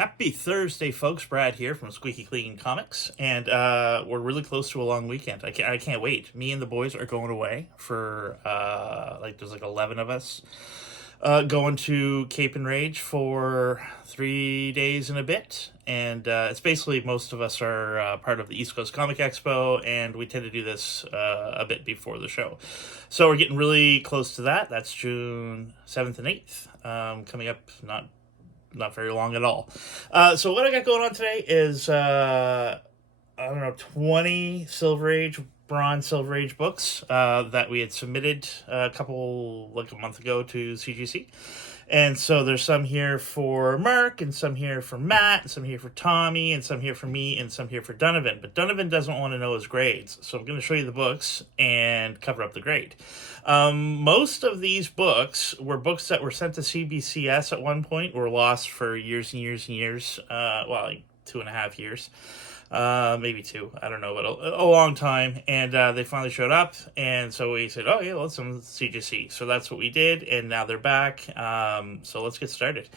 Happy Thursday, folks. Brad here from Squeaky Clean Comics, and we're really close to a long weekend. I can't wait. Me and the boys are going away for there's like 11 of us going to Cape and Rage for 3 days and a bit, and it's basically most of us are part of the East Coast Comic Expo, and we tend to do this a bit before the show. So we're getting really close to that. That's June 7th and 8th, coming up not very long at all. So what I got going on today is, 20 Silver Age, Bronze Silver Age books that we had submitted a month ago to CGC. And so there's some here for Mark, and some here for Matt, and some here for Tommy, and some here for me, and some here for Donovan. But Donovan doesn't want to know his grades, so I'm going to show you the books and cover up the grade. Most of these books were books that were sent to CBCS at one point, were lost for years and years and years, like 2.5 years. Maybe 2, I don't know, but a long time, and they finally showed up, and so we said, oh yeah, let's send CGC. So that's what we did, and now they're back. So let's get started.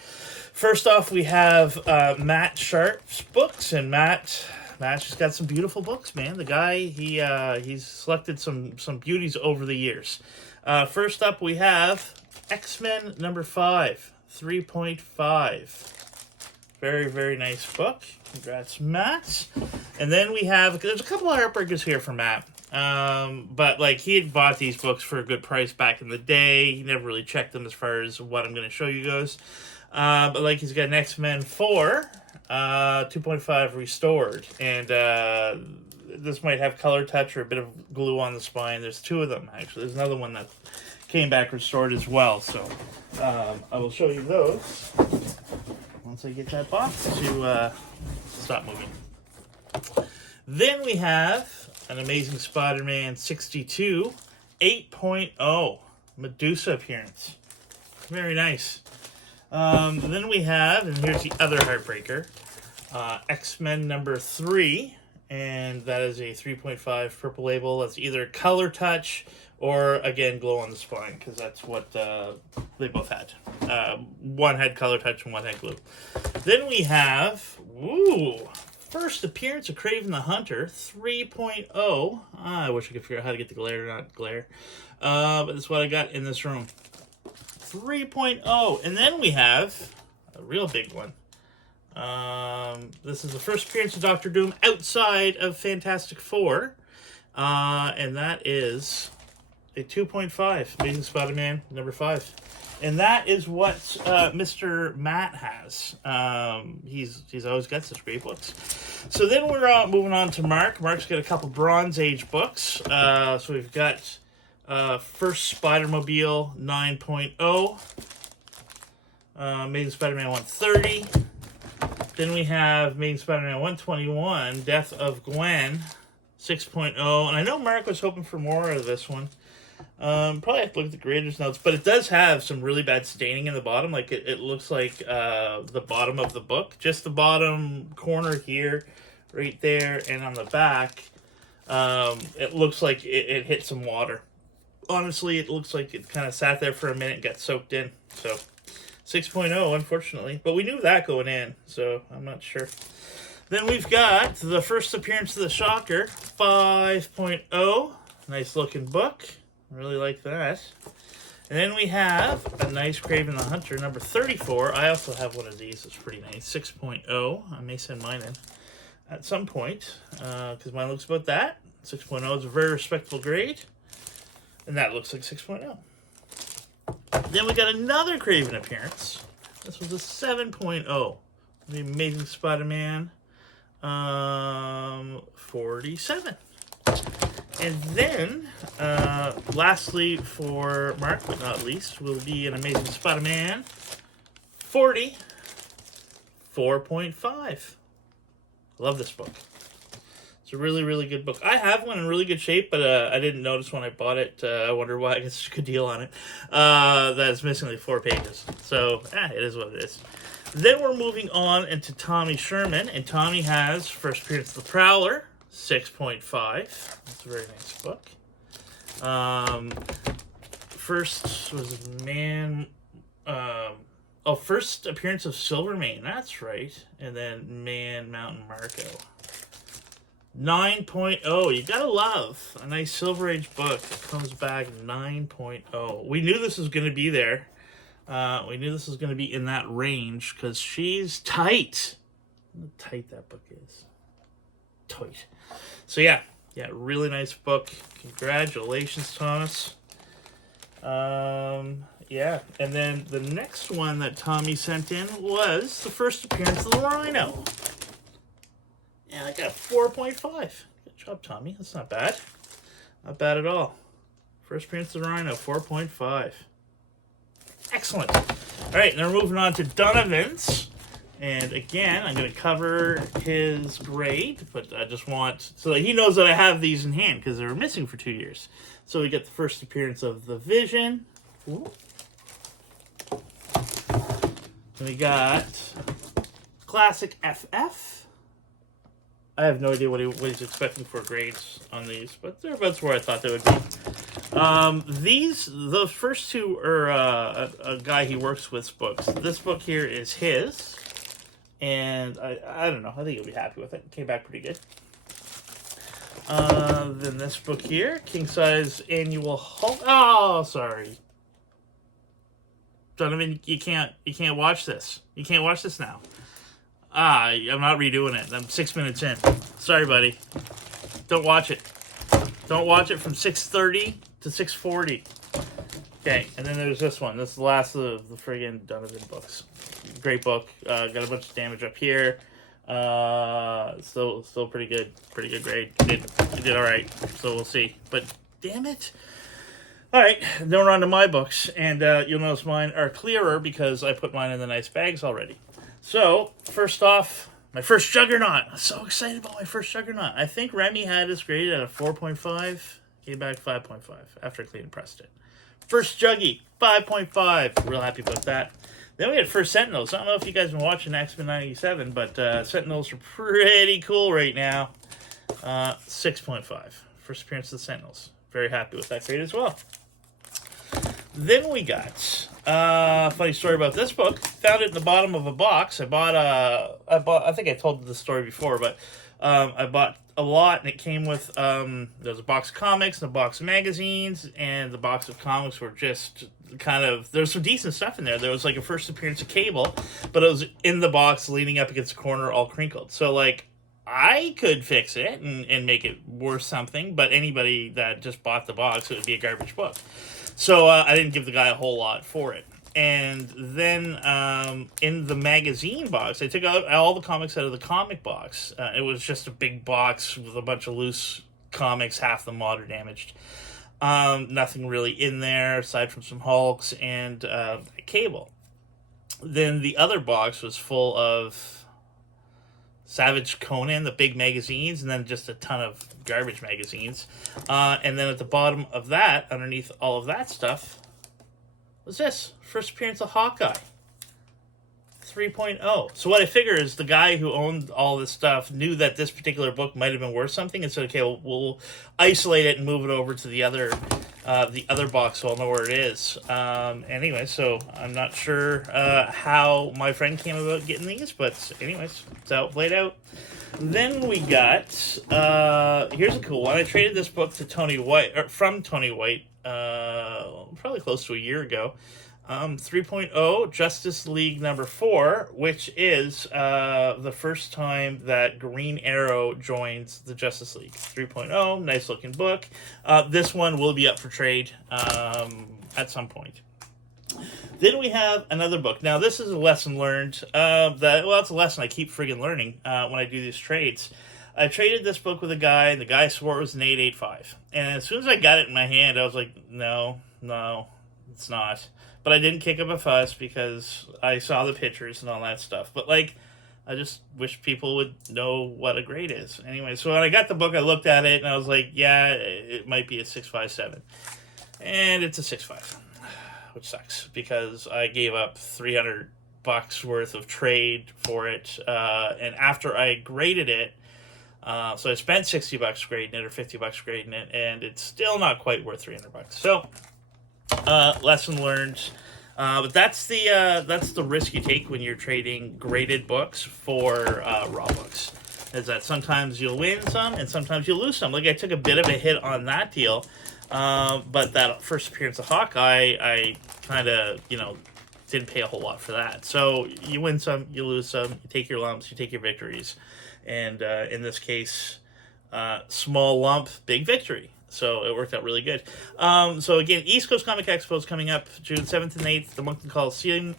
First off, we have Matt Sharp's books, and Matt's just got some beautiful books, man. The guy, he's selected some beauties over the years. First up, we have X-Men number 5, 3.5. Very, very nice book. Congrats, Matt. And then we have, there's a couple of heartbreakers here for Matt. But like, he had bought these books for a good price back in the day. He never really checked them as far as what I'm going to show you goes. But like, he's got an X-Men 4, 2.5 restored. And this might have color touch or a bit of glue on the spine. There's 2 of them, actually. There's another one that came back restored as well. So I will show you those once I get that box to stop moving. Then we have an Amazing Spider-Man 62 8.0 Medusa appearance. Very nice. Then we have, and here's the other heartbreaker, X-Men number 3, and that is a 3.5 purple label. That's either color touch or, again, glow on the spine, because that's what they both had. One had color touch and one had glue. Then we have, first appearance of Kraven the Hunter, 3.0. I wish I could figure out how to get the glare, not glare. But that's what I got in this room. 3.0. And then we have a real big one. This is the first appearance of Doctor Doom outside of Fantastic Four. And that is a 2.5. Amazing Spider-Man number 5. And that is what Mr. Matt has. He's always got such great books. So then we're moving on to Mark. Mark's got a couple Bronze Age books. So we've got first Spider-Mobile 9.0. Amazing Spider-Man 130. Then we have Amazing Spider-Man 121, Death of Gwen 6.0. And I know Mark was hoping for more of this one. Probably have to look at the creator's notes, but it does have some really bad staining in the bottom. Like, it looks like the bottom of the book. Just the bottom corner here, right there, and on the back, it looks like it hit some water. Honestly, it looks like it kind of sat there for a minute and got soaked in. So, 6.0, unfortunately. But we knew that going in, so I'm not sure. Then we've got the first appearance of the Shocker, 5.0. Nice looking book. Really like that. And then we have a nice Kraven the Hunter, number 34. I also have one of these. It's pretty nice. 6.0. I may send mine in at some point, because mine looks about that. 6.0 is a very respectable grade. And that looks like 6.0. Then we got another Kraven appearance. This was a 7.0. The Amazing Spider-Man 47. And then, lastly for Mark, but not least, will be an Amazing Spider-Man 40, 4.5. Love this book. It's a really, really good book. I have one in really good shape, but I didn't notice when I bought it. I wonder why. I guess it's a good deal on it. That it's missing like 4 pages. So, it is what it is. Then we're moving on into Tommy Sherman, and Tommy has first appearance of the Prowler, 6.5. That's a very nice book. First was Man Oh, first appearance of Silvermane. That's right. And then Man Mountain Marco. 9.0. You gotta love a nice Silver Age book that comes back 9.0. We knew this was going to be there. We knew this was going to be in that range because she's tight. Look how tight that book is. Tight. So yeah, really nice book. Congratulations, Thomas. Yeah, and then the next one that Tommy sent in was the first appearance of the Rhino. Yeah, I got 4.5. Good job, Tommy. That's not bad. Not bad at all. First appearance of the Rhino, 4.5. Excellent. All right, now we're moving on to Donovan's. And again, I'm going to cover his grade, but I just want so that he knows that I have these in hand because they were missing for 2 years. So we get the first appearance of the Vision. Ooh. And we got Classic FF. I have no idea what he's expecting for grades on these, but they're about where I thought they would be. The first two are a guy he works with books. This book here is his, and I don't know. I think he'll be happy with it. It came back pretty good. Then this book here, King Size Annual Hulk. Oh, sorry, Donovan, you can't watch this. You can't watch this now. I'm not redoing it. I'm 6 minutes in. Sorry, buddy. Don't watch it. Don't watch it from 6:30 to 6:40. Okay, and then there's this one. This is the last of the friggin' Donovan books. Great book. Got a bunch of damage up here. Still pretty good. Pretty good grade. You did all right. So we'll see. But damn it. All right, then we're on to my books, and you'll notice mine are clearer because I put mine in the nice bags already. So, first off, my first Juggernaut. I'm so excited about my first Juggernaut. I think Remy had this graded at a 4.5. Came back 5.5 after I clean and pressed it. First Juggy, 5.5. Real happy about that. Then we had First Sentinels. I don't know if you guys have been watching X-Men 97, but Sentinels are pretty cool right now. 6.5. First appearance of the Sentinels. Very happy with that grade as well. Then we got funny story about this book. Found it in the bottom of a box. I think I told the story before, but I bought a lot, and it came with there's a box of comics and a box of magazines, and the box of comics were just kind of, there's some decent stuff in there. There was like a first appearance of Cable, but it was in the box leaning up against the corner, all crinkled. So like, I could fix it and make it worth something, but anybody that just bought the box, it would be a garbage book. So I didn't give the guy a whole lot for it. And then in the magazine box, I took out all the comics out of the comic box. It was just a big box with a bunch of loose comics, half them water damaged. Nothing really in there aside from some Hulks and Cable. Then the other box was full of Savage Conan, the big magazines, and then just a ton of garbage magazines. And then at the bottom of that, underneath all of that stuff, was this. First appearance of Hawkeye. 3.0. So what I figure is the guy who owned all this stuff knew that this particular book might have been worth something and said, okay, we'll isolate it and move it over to the other box so I'll know where it is. Anyway, so I'm not sure how my friend came about getting these, but anyways, that's how it played out. Then we got, here's a cool one. I traded this book to Tony White, or from Tony White, probably close to a year ago. 3.0 Justice League number 4, which is the first time that Green Arrow joins the Justice League. 3.0, nice looking book. This one will be up for trade at some point. Then we have another book. Now, this is a lesson learned. It's a lesson I keep friggin' learning when I do these trades. I traded this book with a guy, and the guy swore it was an 885. And as soon as I got it in my hand, I was like, no, it's not. But I didn't kick up a fuss because I saw the pictures and all that stuff. But, like, I just wish people would know what a grade is. Anyway, so when I got the book, I looked at it, and I was like, yeah, it might be a 6.57. And it's a 6.5, which sucks because I gave up $300 worth of trade for it. And after I graded it, so I spent $60 grading it or $50 grading it, and it's still not quite worth $300. So, lesson learned. But that's the risk you take when you're trading graded books for raw books. Is that sometimes you'll win some and sometimes you'll lose some. Like I took a bit of a hit on that deal, but that first appearance of Hawkeye, I kind of didn't pay a whole lot for that. So you win some, you lose some. You take your lumps, you take your victories, and in this case, small lump, big victory. So it worked out really good. So again, East Coast Comic Expo is coming up June 7th and 8th, the Moncton Coliseum.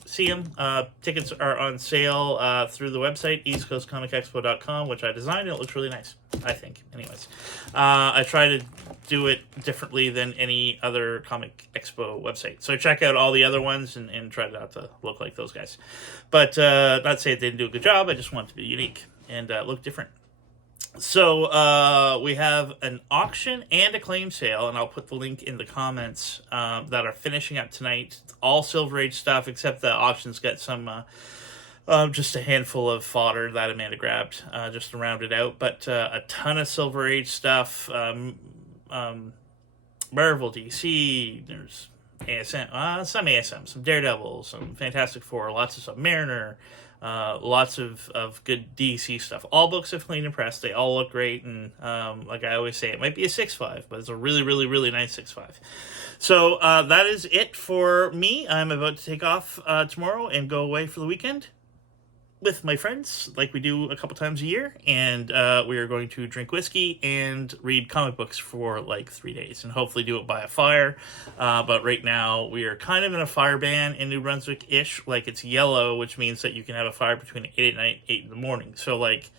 Tickets are on sale through the website, eastcoastcomicexpo.com, which I designed, and it looks really nice, I think. Anyways, I try to do it differently than any other Comic Expo website. So check out all the other ones and try not to look like those guys. But not to say they didn't do a good job, I just want it to be unique and look different. So we have an auction and a claim sale, and I'll put the link in the comments that are finishing up tonight. It's all Silver Age stuff, except the auction's got some just a handful of fodder that Amanda grabbed just to round it out. But a ton of Silver Age stuff. Marvel, DC, there's ASM, some ASM, some Daredevil, some Fantastic Four, lots of Submariner. Lots of good DC stuff. All books have clean and pressed. They all look great, and like I always say, it might be a 6.5, but it's a really, really, really nice 6.5. So that is it for me. I'm about to take off tomorrow and go away for the weekend with my friends, like we do a couple times a year, and we are going to drink whiskey and read comic books for like 3 days, and hopefully do it by a fire. But right now, we are kind of in a fire ban in New Brunswick-ish. Like, it's yellow, which means that you can have a fire between 8 at night, 8 in the morning. So, like,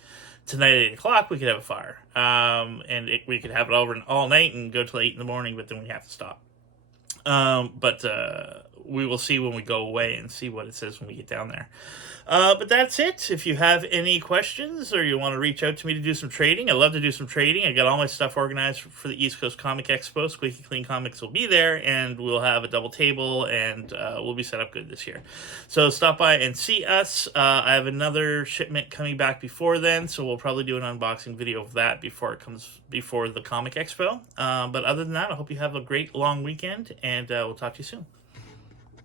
tonight at 8 o'clock, we could have a fire. And we could have it over all night and go till 8 in the morning, but then we have to stop. But we will see when we go away and see what it says when we get down there. But that's it. If you have any questions or you want to reach out to me to do some trading, I'd love to do some trading. I got all my stuff organized for the East Coast Comic Expo. Squeaky Clean Comics will be there, and we'll have a double table, and we'll be set up good this year. So stop by and see us. I have another shipment coming back before then, so we'll probably do an unboxing video of that before it comes before the Comic Expo. But other than that, I hope you have a great long weekend, and we'll talk to you soon.